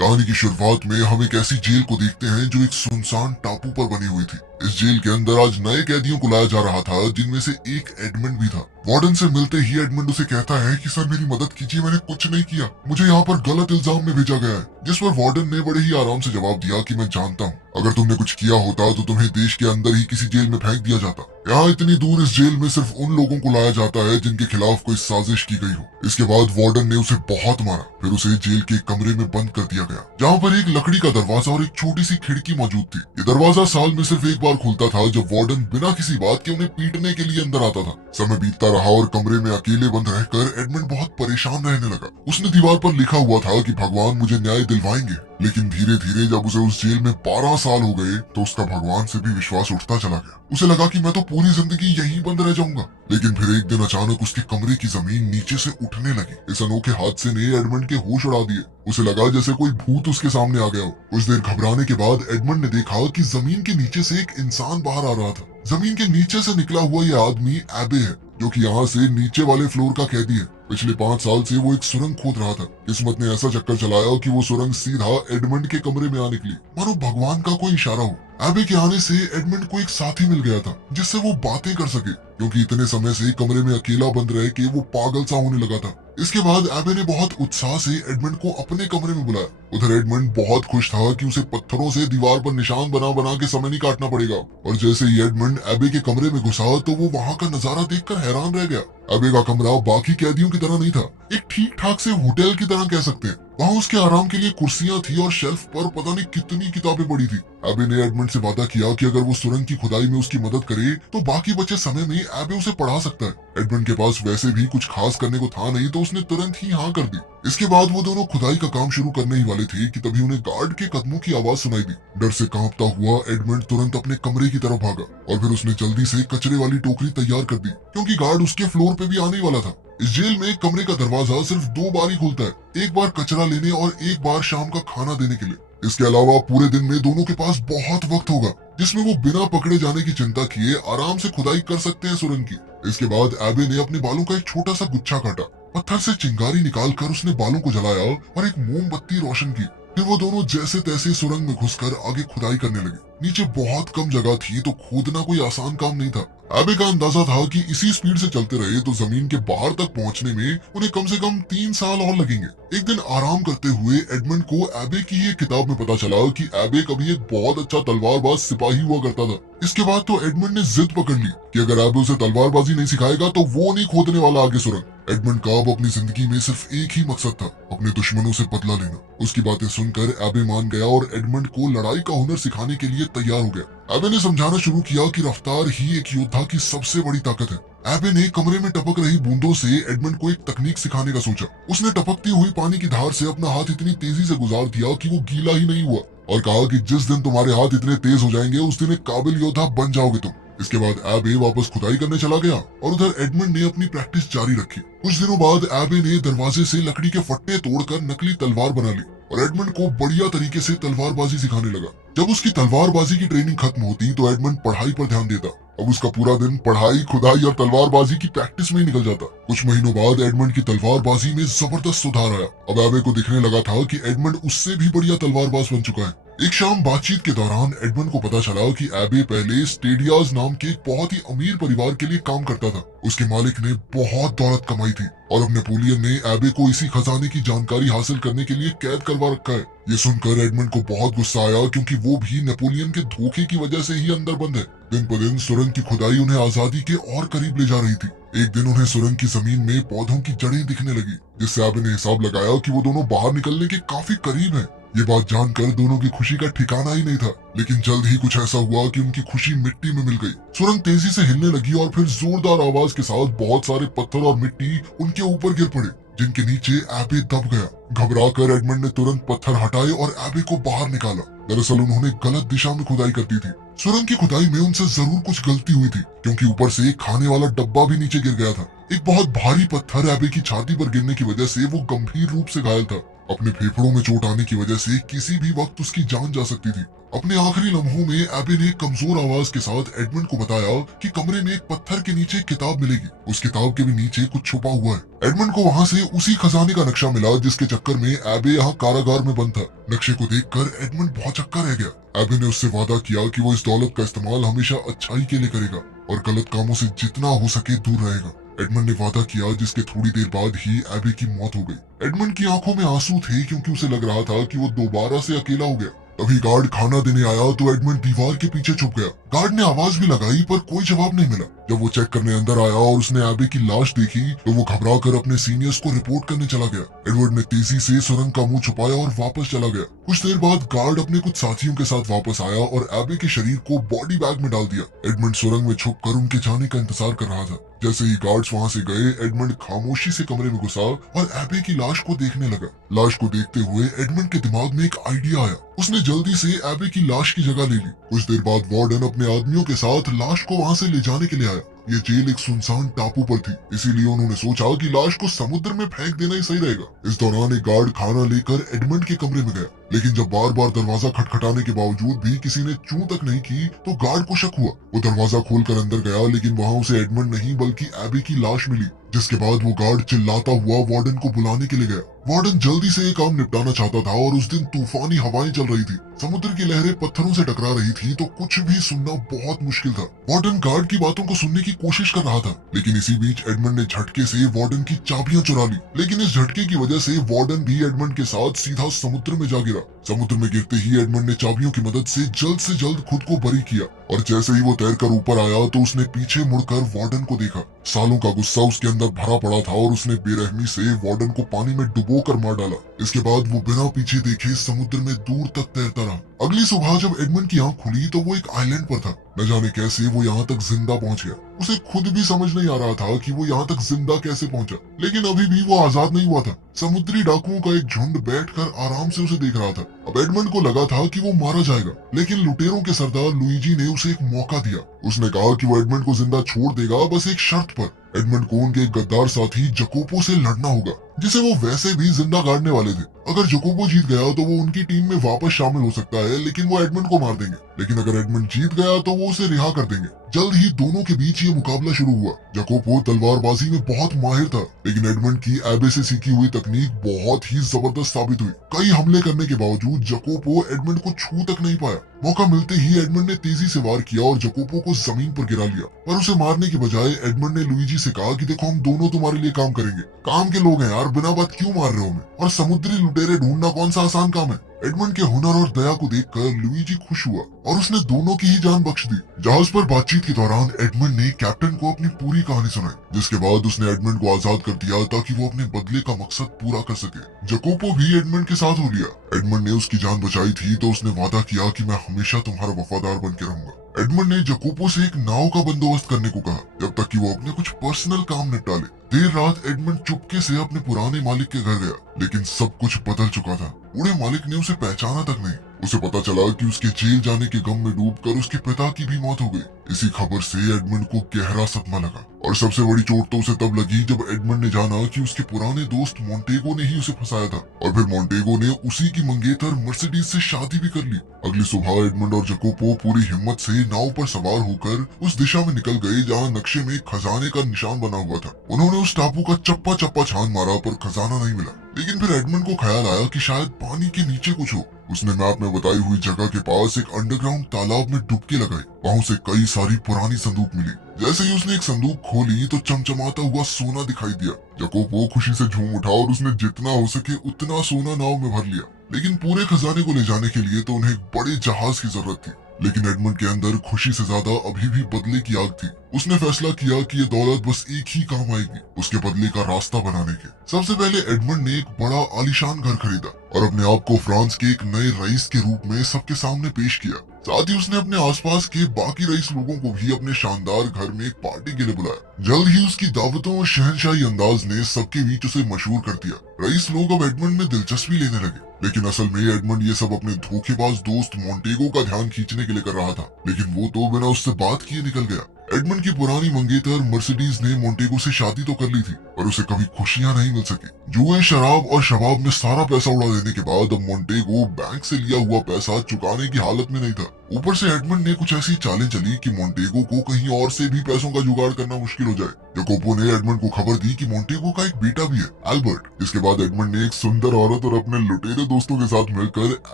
कहानी की शुरुआत में हम एक ऐसी जेल को देखते हैं जो एक सुनसान टापू पर बनी हुई थी। इस जेल के अंदर आज नए कैदियों को लाया जा रहा था, जिनमें से एक एडमंड भी था। वार्डन से मिलते ही एडमंड उसे कहता है कि सर मेरी मदद कीजिए, मैंने कुछ नहीं किया, मुझे यहाँ पर गलत इल्जाम में भेजा गया है। जिस पर वार्डन ने बड़े ही आराम से जवाब दिया कि मैं जानता हूँ, अगर तुमने कुछ किया होता तो तुम्हें देश के अंदर ही किसी जेल में फेंक दिया जाता। यहाँ इतनी दूर इस जेल में सिर्फ उन लोगों को लाया जाता है जिनके खिलाफ कोई साजिश की गई हो। इसके बाद वार्डन ने उसे बहुत मारा, फिर उसे जेल के एक कमरे में बंद कर दिया गया, जहाँ पर एक लकड़ी का दरवाजा और एक छोटी सी खिड़की मौजूद थी। ये दरवाजा साल में सिर्फ एक बार खुलता था, जब वार्डन बिना किसी बात के उन्हें पीटने के लिए अंदर आता था। समय बीतता रहा और कमरे में अकेले बंद रहकर एडमंड बहुत परेशान रहने लगा। उसने दीवार पर लिखा हुआ था कि भगवान मुझे न्याय दिलवाएंगे, लेकिन धीरे धीरे जब उसे उस जेल में 12 साल हो गए तो उसका भगवान से भी विश्वास उठता चला गया। उसे लगा कि मैं तो पूरी जिंदगी यहीं बंद रह जाऊंगा। लेकिन फिर एक दिन अचानक उसके कमरे की जमीन नीचे से उठने लगी। इस अनोखे हादसे ने एडमंड के होश उड़ा दिए। उसे लगा जैसे कोई भूत उसके सामने आ गया हो। कुछ देर घबराने के बाद एडमंड ने देखा कि जमीन के नीचे से एक इंसान बाहर आ रहा था। जमीन के नीचे से निकला हुआ ये आदमी एबे है, जो कि यहाँ से नीचे वाले फ्लोर का कैदी है। पिछले 5 साल से वो एक सुरंग खोद रहा था। किस्मत ने ऐसा चक्कर चलाया कि वो सुरंग सीधा एडमंड के कमरे में आ निकली, मानो भगवान का कोई इशारा हो। एबे के आने से एडमंड को एक साथी मिल गया था, जिससे वो बातें कर सके, क्योंकि इतने समय से कमरे में अकेला बंद रह के वो पागल सा होने लगा था। इसके बाद एबे ने बहुत उत्साह से एडमंड को अपने कमरे में बुलाया। उधर एडमंड बहुत खुश था कि उसे पत्थरों से दीवार पर निशान बना बना के समय नहीं काटना पड़ेगा। और जैसे ही एडमंड एबे के कमरे में घुसा तो वो वहाँ का नजारा देखकर हैरान रह गया। एबे का कमरा बाकी कैदियों की तरह नहीं था, एक ठीक ठाक से होटल की तरह कह सकते हैं। वहाँ उसके आराम के लिए कुर्सियां थी और शेल्फ पर पता नहीं कितनी किताबें पड़ी थी। एबे ने एडमंड से वादा किया कि अगर वो सुरंग की खुदाई में उसकी मदद करे तो बाकी बचे समय में एबे उसे पढ़ा सकता है। एडमंड के पास वैसे भी कुछ खास करने को था नहीं, तो उसने तुरंत ही हाँ कर दी। इसके बाद वो दोनों खुदाई का काम शुरू करने ही वाले थे कि तभी उन्हें गार्ड के कदमों की आवाज सुनाई दी। डर से कांपता हुआ एडमंड तुरंत अपने कमरे की तरफ भागा और फिर उसने जल्दी से कचरे वाली टोकरी तैयार कर दी, क्योंकि गार्ड उसके फ्लोर पे भी आने ही वाला था। इस जेल में कमरे का दरवाजा सिर्फ 2 बार ही खुलता है, एक बार कचरा लेने और एक बार शाम का खाना देने के लिए। इसके अलावा पूरे दिन में दोनों के पास बहुत वक्त होगा, जिसमें वो बिना पकड़े जाने की चिंता किए आराम से खुदाई कर सकते हैं सुरंग की। इसके बाद एबे ने अपने बालों का एक छोटा सा गुच्छा काटा, पत्थर से चिंगारी निकालकर उसने बालों को जलाया और एक मोमबत्ती रोशन की। फिर वो दोनों जैसे तैसे सुरंग में घुसकर आगे खुदाई करने लगे। नीचे बहुत कम जगह थी, तो खोदना कोई आसान काम नहीं था। एबे का अंदाजा था कि इसी स्पीड से चलते रहे तो जमीन के बाहर तक पहुंचने में उन्हें कम से कम 3 साल और लगेंगे। एक दिन आराम करते हुए एडमंड को एबे की ये किताब में पता चला कि एबे कभी एक बहुत अच्छा तलवारबाज सिपाही हुआ करता था। इसके बाद तो एडमंड ने जिद पकड़ ली कि अगर एबे उसे तलवारबाजी नहीं सिखाएगा तो वो नहीं खोदने वाला आगे सुरंग। एडमंड का अब अपनी जिंदगी में सिर्फ एक ही मकसद था, अपने दुश्मनों से बदला लेना। उसकी बातें सुनकर एबे मान गया और एडमंड को लड़ाई का हुनर सिखाने के लिए तैयार हो गया। एबे ने समझाना शुरू किया कि रफ्तार ही एक योद्धा की सबसे बड़ी ताकत है। एबे ने कमरे में टपक रही बूंदों से एडमंड को एक तकनीक सिखाने का सोचा। उसने टपकती हुई पानी की धार से अपना हाथ इतनी तेजी से गुजार दिया कि वो गीला ही नहीं हुआ, और कहा कि जिस दिन तुम्हारे हाथ इतने तेज हो जाएंगे उस दिन एक काबिल योद्धा बन जाओगे तुम। इसके बाद एबे वापस खुदाई करने चला गया और उधर एडमंड ने अपनी प्रैक्टिस जारी रखी। कुछ दिनों बाद एबे ने दरवाजे से लकड़ी के फट्टे तोड़कर नकली तलवार बना ली और एडमंड को बढ़िया तरीके से तलवारबाजी सिखाने लगा। जब उसकी तलवारबाजी की ट्रेनिंग खत्म होती तो एडमंड पढ़ाई पर ध्यान देता। अब उसका पूरा दिन पढ़ाई, खुदाई और तलवारबाजी की प्रैक्टिस में ही निकल जाता। कुछ महीनों बाद एडमंड की तलवारबाजी में जबरदस्त सुधार आया। अब एबे को दिखने लगा था कि एडमंड उससे भी बढ़िया तलवारबाज बन चुका है। एक शाम बातचीत के दौरान एडमंड को पता चला कि एबे पहले स्टेडियाज नाम के एक बहुत ही अमीर परिवार के लिए काम करता था। उसके मालिक ने बहुत दौलत कमाई थी और अब नेपोलियन ने एबे को इसी खजाने की जानकारी हासिल करने के लिए कैद करवा रखा है। ये सुनकर एडमंड को बहुत गुस्सा आया, क्योंकि वो भी नेपोलियन के धोखे की वजह से ही अंदर बंद है। दिन पर दिन सुरंग की खुदाई उन्हें आजादी के और करीब ले जा रही थी। एक दिन उन्हें सुरंग की जमीन में पौधों की जड़ें दिखने लगी, जिससे एबे ने हिसाब लगाया कि वो दोनों बाहर निकलने के काफी करीब हैं। ये बात जानकर दोनों की खुशी का ठिकाना ही नहीं था, लेकिन जल्द ही कुछ ऐसा हुआ कि उनकी खुशी मिट्टी में मिल गई। सुरंग तेजी से हिलने लगी और फिर जोरदार आवाज के साथ बहुत सारे पत्थर और मिट्टी उनके ऊपर गिर पड़े, जिनके नीचे एबे दब गया। घबराकर एडमंड ने तुरंत पत्थर हटाए और एबे को बाहर निकाला। दरअसल उन्होंने गलत दिशा में खुदाई कर दी थी। सुरंग की खुदाई में उनसे जरूर कुछ गलती हुई थी, क्योंकि ऊपर से एक खाने वाला डब्बा भी नीचे गिर गया था। एक बहुत भारी पत्थर एबे की छाती पर गिरने की वजह से वो गंभीर रूप से घायल था। अपने फेफड़ों में चोट आने की वजह से किसी भी वक्त उसकी जान जा सकती थी। अपने आखिरी लम्हों में एबी ने कमजोर आवाज के साथ एडमंड को बताया कि कमरे में एक पत्थर के नीचे एक किताब मिलेगी, उस किताब के भी नीचे कुछ छुपा हुआ है। एडमंड को वहाँ से उसी खजाने का नक्शा मिला जिसके चक्कर में एबे यहाँ कारागार में बंद था। नक्शे को देखकर एडमंड बहुत चक्कर रह गया। एबे ने उससे वादा किया कि वो इस दौलत का इस्तेमाल हमेशा अच्छाई के लिए करेगा और गलत कामों से जितना हो सके दूर रहेगा। एडमंड ने वादा किया, जिसके थोड़ी देर बाद ही एबे की मौत हो गई। एडमंड की आंखों में आंसू थे क्योंकि उसे लग रहा था कि वो दोबारा से अकेला हो गया। तभी गार्ड खाना देने आया तो एडमंड दीवार के पीछे छुप गया। गार्ड ने आवाज भी लगाई पर कोई जवाब नहीं मिला। जब वो चेक करने अंदर आया और उसने एबे की लाश देखी तो वो घबरा कर अपने सीनियर्स को रिपोर्ट करने चला गया। एडवर्ड ने तेजी से सुरंग का मुंह छुपाया और वापस चला गया। कुछ देर बाद गार्ड अपने कुछ साथियों के साथ वापस आया और एबे के शरीर को बॉडी बैग में डाल दिया। एडमंड सुरंग में छुप कर उनके जाने का इंतजार कर रहा था। जैसे ही गार्ड्स वहां से गए, एडमंड खामोशी से कमरे में घुसा और एबे की लाश को देखने लगा। लाश को देखते हुए एडमंड के दिमाग में एक आइडिया आया। उसने जल्दी से एबे की लाश की जगह ले ली। कुछ देर बाद वार्डन अपने आदमियों के साथ लाश को वहां से ले जाने के लिए आया। ये जेल एक सुनसान टापू पर थी, इसीलिए उन्होंने सोचा कि लाश को समुद्र में फेंक देना ही सही रहेगा। इस दौरान एक गार्ड खाना लेकर एडमंड के कमरे में गया, लेकिन जब बार बार दरवाजा खटखटाने के बावजूद भी किसी ने चूं तक नहीं की तो गार्ड को शक हुआ। वो दरवाजा खोलकर अंदर गया, लेकिन वहां उसे एडमंड नहीं बल्कि एबी की लाश मिली। जिसके बाद वो गार्ड चिल्लाता हुआ वार्डन को बुलाने के लिए गया। वार्डन जल्दी से ये काम निपटाना चाहता था और उस दिन तूफानी हवाएं चल रही थी। समुद्र की लहरें पत्थरों से टकरा रही थी तो कुछ भी सुनना बहुत मुश्किल था। वार्डन गार्ड की बातों को सुनने की कोशिश कर रहा था, लेकिन इसी बीच एडमंड ने झटके से वार्डन की चाबियां चुरा ली। लेकिन इस झटके की वजह से वार्डन भी एडमंड के साथ सीधा समुद्र में जा गिरा। समुद्र में गिरते ही एडमंड ने चाबियों की मदद से जल्द खुद को बरी किया और जैसे ही वो तैरकर ऊपर आया तो उसने पीछे मुड़कर वार्डन को देखा। सालों का गुस्सा उसके अंदर भरा पड़ा था और उसने बेरहमी से वार्डन को पानी में डुबोकर मार डाला। इसके बाद वो बिना पीछे देखे समुद्र में दूर तक तैरता रहा। अगली सुबह जब एडमंड की आंख खुली तो वो एक आइलैंड पर था। न जाने कैसे वो यहाँ तक जिंदा पहुंच गया। उसे खुद भी समझ नहीं आ रहा था कि वो यहाँ तक जिंदा कैसे पहुंचा, लेकिन अभी भी वो आजाद नहीं हुआ था। समुद्री डाकुओं का एक झुंड बैठकर आराम से उसे देख रहा था। अब एडमंड को लगा था कि वो मारा जाएगा, लेकिन लुटेरों के सरदार लुइजी ने उसे एक मौका दिया। उसने कहा कि वो एडमंड को जिंदा छोड़ देगा, बस एक शर्त पर। एडमंड को उनके एक गद्दार साथी जकोपो से लड़ना होगा, जिसे वो वैसे भी जिंदा गाड़ने वाले थे। अगर जकोपो जीत गया तो वो उनकी टीम में वापस शामिल हो सकता है, लेकिन वो एडमंड को मार देंगे। लेकिन अगर एडमंड जीत गया तो वो उसे रिहा कर देंगे। जल्द ही दोनों के बीच ये मुकाबला शुरू हुआ। जकोपो तलवारबाजी में बहुत माहिर था, लेकिन एडमंड की एबे से सीखी हुई तकनीक बहुत ही जबरदस्त साबित हुई। कई हमले करने के बावजूद जकोपो एडमंड को छू तक नहीं पाया। मौका मिलते ही एडमंड ने तेजी से वार किया और जकोपो को जमीन पर गिरा लिया। पर उसे मारने की बजाय एडमंड ने लुइजी से कहा कि देखो, हम दोनों तुम्हारे लिए काम करेंगे। काम के लोग हैं यार, बिना बात क्यों मार रहे हो हमें? और समुद्री लुटेरे ढूंढना कौन सा आसान काम है? एडमंड के हुनर और दया को देखकर लुइजी खुश हुआ और उसने दोनों की ही जान बख्श दी। जहाज पर बातचीत के दौरान एडमंड ने कैप्टन को अपनी पूरी कहानी सुनाई, जिसके बाद उसने एडमंड को आजाद कर दिया ताकि वो अपने बदले का मकसद पूरा कर सके। जकोपो भी एडमंड के साथ हो लिया। एडमंड ने उसकी जान बचाई थी तो उसने वादा किया कि मैं हमेशा तुम्हारा वफादार बन के रहूंगा। एडमंड ने जकोपो से एक नाव का बंदोबस्त करने को कहा, जब तक कि वो अपने कुछ पर्सनल काम निपटा ले। देर रात एडमंड चुपके से अपने पुराने मालिक के घर गया, लेकिन सब कुछ बदल चुका था। बूढ़े मालिक ने उसे पहचाना तक नहीं। उसे पता चला कि उसके जेल जाने के गम में डूबकर उसके पिता की भी मौत हो गई। इसी खबर से एडमंड को गहरा सदमा लगा और सबसे बड़ी चोट तो उसे तब लगी जब एडमंड ने जाना कि उसके पुराने दोस्त मोंटेगो ने ही उसे फंसाया था और फिर मोंटेगो ने उसी की मंगेतर मर्सिडीज से शादी भी कर ली। अगली सुबह एडमंड और जकोपो पूरी हिम्मत से नाव पर सवार होकर उस दिशा में निकल गए जहाँ नक्शे में खजाने का निशान बना हुआ था। उन्होंने उस टापू का चप्पा चप्पा छान मारा पर खजाना नहीं मिला। लेकिन फिर एडमंड को ख्याल आया कि शायद पानी के नीचे कुछ हो। उसने मैप में बताई हुई जगह के पास एक अंडरग्राउंड तालाब में डुबकी लगाई। वहां से कई सारी पुरानी संदूक मिली। जैसे ही उसने एक संदूक खोली तो चमचमाता हुआ सोना दिखाई दिया। जकोपो खुशी से झूम उठा और उसने जितना हो सके उतना सोना नाव में भर लिया। लेकिन पूरे खजाने को ले जाने के लिए तो उन्हें एक बड़े जहाज की जरूरत थी। लेकिन एडमंड के अंदर खुशी से ज्यादा अभी भी बदले की आग थी। उसने फैसला किया कि ये दौलत बस एक ही काम आएगी, उसके बदले का रास्ता बनाने के। सबसे पहले एडमंड ने एक बड़ा आलीशान घर खरीदा और अपने आप को फ्रांस के एक नए रईस के रूप में सबके सामने पेश किया। साथ ही उसने अपने आसपास के बाकी रईस लोगों को भी अपने शानदार घर में एक पार्टी के लिए बुलाया। जल्द ही उसकी दावतों और शहनशाही अंदाज ने सबके बीच उसे मशहूर कर दिया। रईस लोग अब एडमंड में दिलचस्पी लेने लगे। लेकिन असल में एडमंड ये सब अपने धोखेबाज दोस्त मोंटेगो का ध्यान खींचने के लिए कर रहा था, लेकिन वो तो बिना उससे बात किए निकल गया। एडमंड की पुरानी मंगेतर मर्सिडीज ने मोंटेगो से शादी तो कर ली थी, पर उसे कभी खुशियां नहीं मिल सकी। जुए, शराब और शबाब में सारा पैसा उड़ा देने के बाद अब मोंटेगो बैंक से लिया हुआ पैसा चुकाने की हालत में नहीं था। ऊपर से एडमंड ने कुछ ऐसी चालें चली कि मोंटेगो को कहीं और से भी पैसों का जुगाड़ करना मुश्किल हो जाए। जकोपो ने एडमंड को खबर दी कि मोंटेगो का एक बेटा भी है, एल्बर्ट। इसके बाद एडमंड ने एक सुंदर औरत और अपने लुटेरे दोस्तों के साथ मिलकर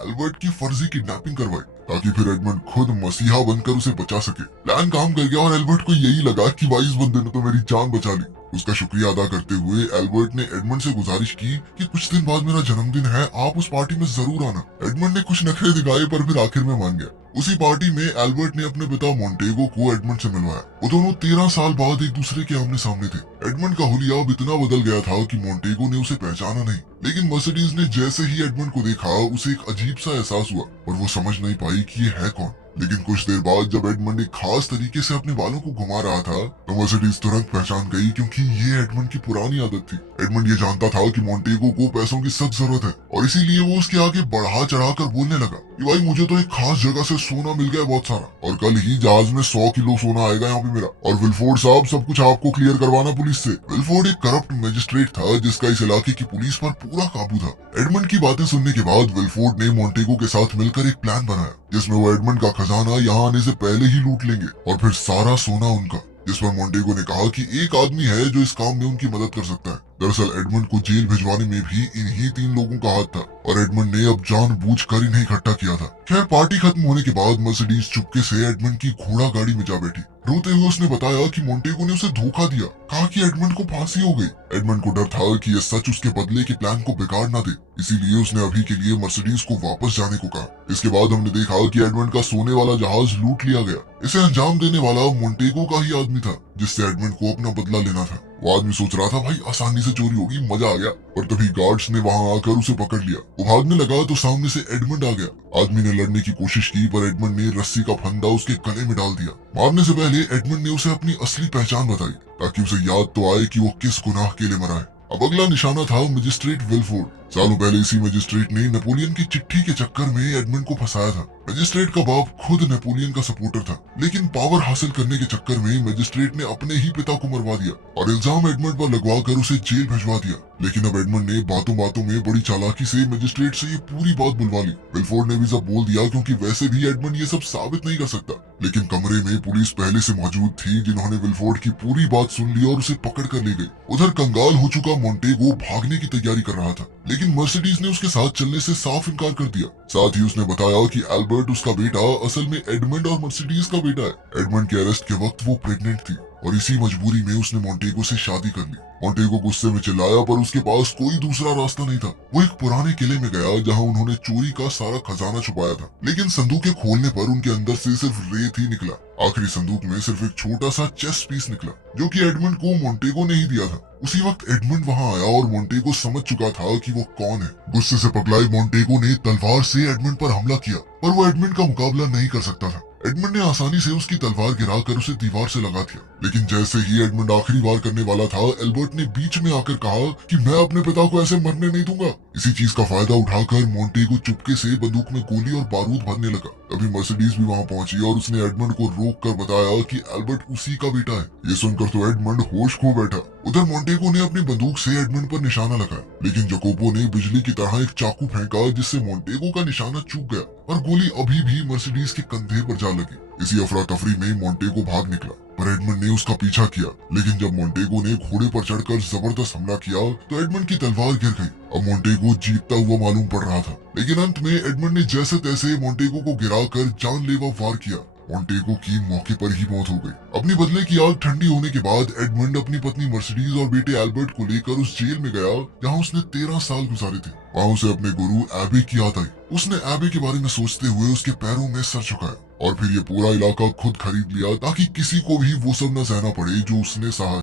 एल्बर्ट की फर्जी किडनैपिंग करवाई, ताकि फिर एडमंड खुद मसीहा बनकर उसे बचा सके। प्लान काम कर गया और एल्बर्ट को यही लगा कि भाई इस बंदे ने तो मेरी जान बचा ली। उसका शुक्रिया अदा करते हुए एल्बर्ट ने एडमंड से गुजारिश की कि कुछ दिन बाद मेरा जन्मदिन है, आप उस पार्टी में जरूर आना। एडमंड ने कुछ नखरे दिखाए पर फिर आखिर में मान गया। उसी पार्टी में एल्बर्ट ने अपने पिता मोंटेगो को एडमंड से मिलवाया। वो दोनों 13 साल बाद एक दूसरे के आमने सामने थे। एडमंड का हुलिया अब इतना बदल गया था कि मोंटेगो ने उसे पहचाना नहीं, लेकिन मर्सिडीज ने जैसे ही एडमंड को देखा उसे एक अजीब सा एहसास हुआ और वो समझ नहीं पाई कि ये है कौन। लेकिन कुछ देर बाद जब एडमंड एक खास तरीके से अपने बालों को घुमा रहा था तो मर्सिडीज तुरंत पहचान गई, क्योंकि ये एडमंड की पुरानी आदत थी। एडमंड ये जानता था कि मोंटेगो को पैसों की सख्त जरूरत है और इसीलिए वो उसके आगे बढ़ा चढ़ाकर बोलने लगा कि भाई मुझे तो एक खास जगह से सोना मिल गया बहुत सारा, और कल ही जहाज में 100 किलो सोना आएगा यहाँ पे मेरा, और विलफोर्ड साहब सब कुछ आपको क्लियर करवाना पुलिस से। विलफोर्ड एक करप्ट मजिस्ट्रेट था जिसका इस इलाके की पुलिस पर पूरा काबू था। एडमंड की बातें सुनने के बाद विलफोर्ड ने मोंटेगो के साथ मिलकर एक प्लान बनाया जिसमें वो एडमंड का खजाना यहाँ आने से पहले ही लूट लेंगे और फिर सारा सोना उनका। जिस पर मोंटेगो ने कहा कि एक आदमी है जो इस काम में उनकी मदद कर सकता है। दरअसल एडमंड को जेल भिजवाने में भी इन्हीं 3 लोगों का हाथ था और एडमंड ने अब जानबूझकर इन्हें इकट्ठा किया था। खैर, पार्टी खत्म होने के बाद मर्सिडीज चुपके से एडमंड की घोड़ा गाड़ी में जा बैठी। रोते हुए उसने बताया कि मोंटेगो ने उसे धोखा दिया, कहा कि एडमंड को फांसी हो गई। एडमंड को डर था कि यह सच उसके बदले के प्लान को बिगाड़ ना दे, इसीलिए उसने अभी के लिए मर्सिडीज को वापस जाने को कहा। इसके बाद हमने देखा कि एडमंड का सोने वाला जहाज लूट लिया गया। इसे अंजाम देने वाला मोंटेगो का ही आदमी था जिससे एडमंड को अपना बदला लेना था। वो आदमी सोच रहा था भाई आसानी से चोरी होगी, मजा आ गया, और तभी गार्ड्स ने वहां आकर उसे पकड़ लिया। वो भागने लगा तो सामने से एडमंड आ गया। आदमी ने लड़ने की कोशिश की पर एडमंड ने रस्सी का फंदा उसके गले में डाल दिया। मारने से पहले एडमंड ने उसे अपनी असली पहचान बताई ताकि उसे याद तो आए कि वो किस गुनाह के लिए मरा है। अब अगला निशाना था मजिस्ट्रेट विलफोर्ड। सालों पहले इसी मजिस्ट्रेट ने नेपोलियन की चिट्ठी के चक्कर में एडमंड को फंसाया था। मजिस्ट्रेट का बाप खुद नेपोलियन का सपोर्टर था, लेकिन पावर हासिल करने के चक्कर में मजिस्ट्रेट ने अपने ही पिता को मरवा दिया और इल्जाम एडमंड पर लगवाकर उसे जेल भिजवा दिया। लेकिन अब एडमंड ने बातों बातों में बड़ी चालाकी से मजिस्ट्रेट से ये पूरी बात बुलवा ली। विलफोर्ड ने भी सब बोल दिया, क्योंकि वैसे भी एडमंड ये सब साबित नहीं कर सकता। लेकिन कमरे में पुलिस पहले से मौजूद थी, जिन्होंने विलफोर्ड की पूरी बात सुन ली और उसे पकड़ कर ले गई। उधर कंगाल हो चुका मोंटेगो भागने की तैयारी कर रहा था, लेकिन मर्सिडीज ने उसके साथ चलने से साफ इनकार कर दिया। साथ ही उसने बताया कि एल्बर्ट उसका बेटा असल में एडमंड और मर्सिडीज का बेटा है। एडमंड के अरेस्ट के वक्त वो प्रेग्नेंट थी और इसी मजबूरी में उसने मोंटेगो से शादी कर ली। मोंटेगो गुस्से में चिल्लाया, पर उसके पास कोई दूसरा रास्ता नहीं था। वो एक पुराने किले में गया जहां उन्होंने चोरी का सारा खजाना छुपाया था, लेकिन संदूकें खोलने पर उनके अंदर से सिर्फ रेत ही निकला। आखिरी संदूक में सिर्फ एक छोटा सा चेस पीस निकला, जो कि एडमंड को मोंटेगो ने ही दिया था। उसी वक्त एडमंड वहां आया और मोंटेगो समझ चुका था कि वो कौन है। गुस्से से पगलाई मोंटेगो ने तलवार से एडमंड पर हमला किया, पर वो एडमंड का मुकाबला नहीं कर सकता था। एडमंड ने आसानी से उसकी तलवार गिराकर उसे दीवार से लगा दिया। लेकिन जैसे ही एडमंड आखिरी वार करने वाला था, एल्बर्ट ने बीच में आकर कहा कि मैं अपने पिता को ऐसे मरने नहीं दूंगा। इसी चीज का फायदा उठाकर मोंटेगो चुपके से बंदूक में गोली और बारूद भरने लगा। तभी मर्सिडीज भी वहां पहुंची और उसने एडमंड को रोक कर बताया कि एल्बर्ट उसी का बेटा है। ये सुनकर तो एडमंड होश खो बैठा। उधर मोंटेगो ने अपनी बंदूक से एडमंड पर निशाना लगाया, लेकिन जकोपो ने बिजली की तरह एक चाकू फेंका जिससे मोंटेगो का निशाना चूक गया और गोली अभी भी मर्सिडीज के कंधे पर जा लगी। इसी अफरा तफरी में मोंटेगो भाग निकला, पर एडमंड ने उसका पीछा किया। लेकिन जब मोंटेगो ने घोड़े पर चढ़कर जबरदस्त हमला किया तो एडमंड की तलवार गिर गई। अब मोंटेगो जीतता हुआ मालूम पड़ रहा था, लेकिन अंत में एडमंड ने जैसे तैसे मोंटेगो को गिराकर जानलेवा वार किया। मोंटेगो की मौके पर ही मौत हो गई। अपनी बदले की आग ठंडी होने के बाद एडमंड अपनी पत्नी मर्सिडीज और बेटे एल्बर्ट को लेकर उस जेल में गया जहां उसने 13 साल गुजारे थे। वहां उसे अपने गुरु एबे की याद आई। उसने एबे के बारे में सोचते हुए उसके पैरों में सर झुकाया और फिर ये पूरा इलाका खुद खरीद लिया ताकि किसी को भी वो सब न सहना पड़े जो उसने सहा।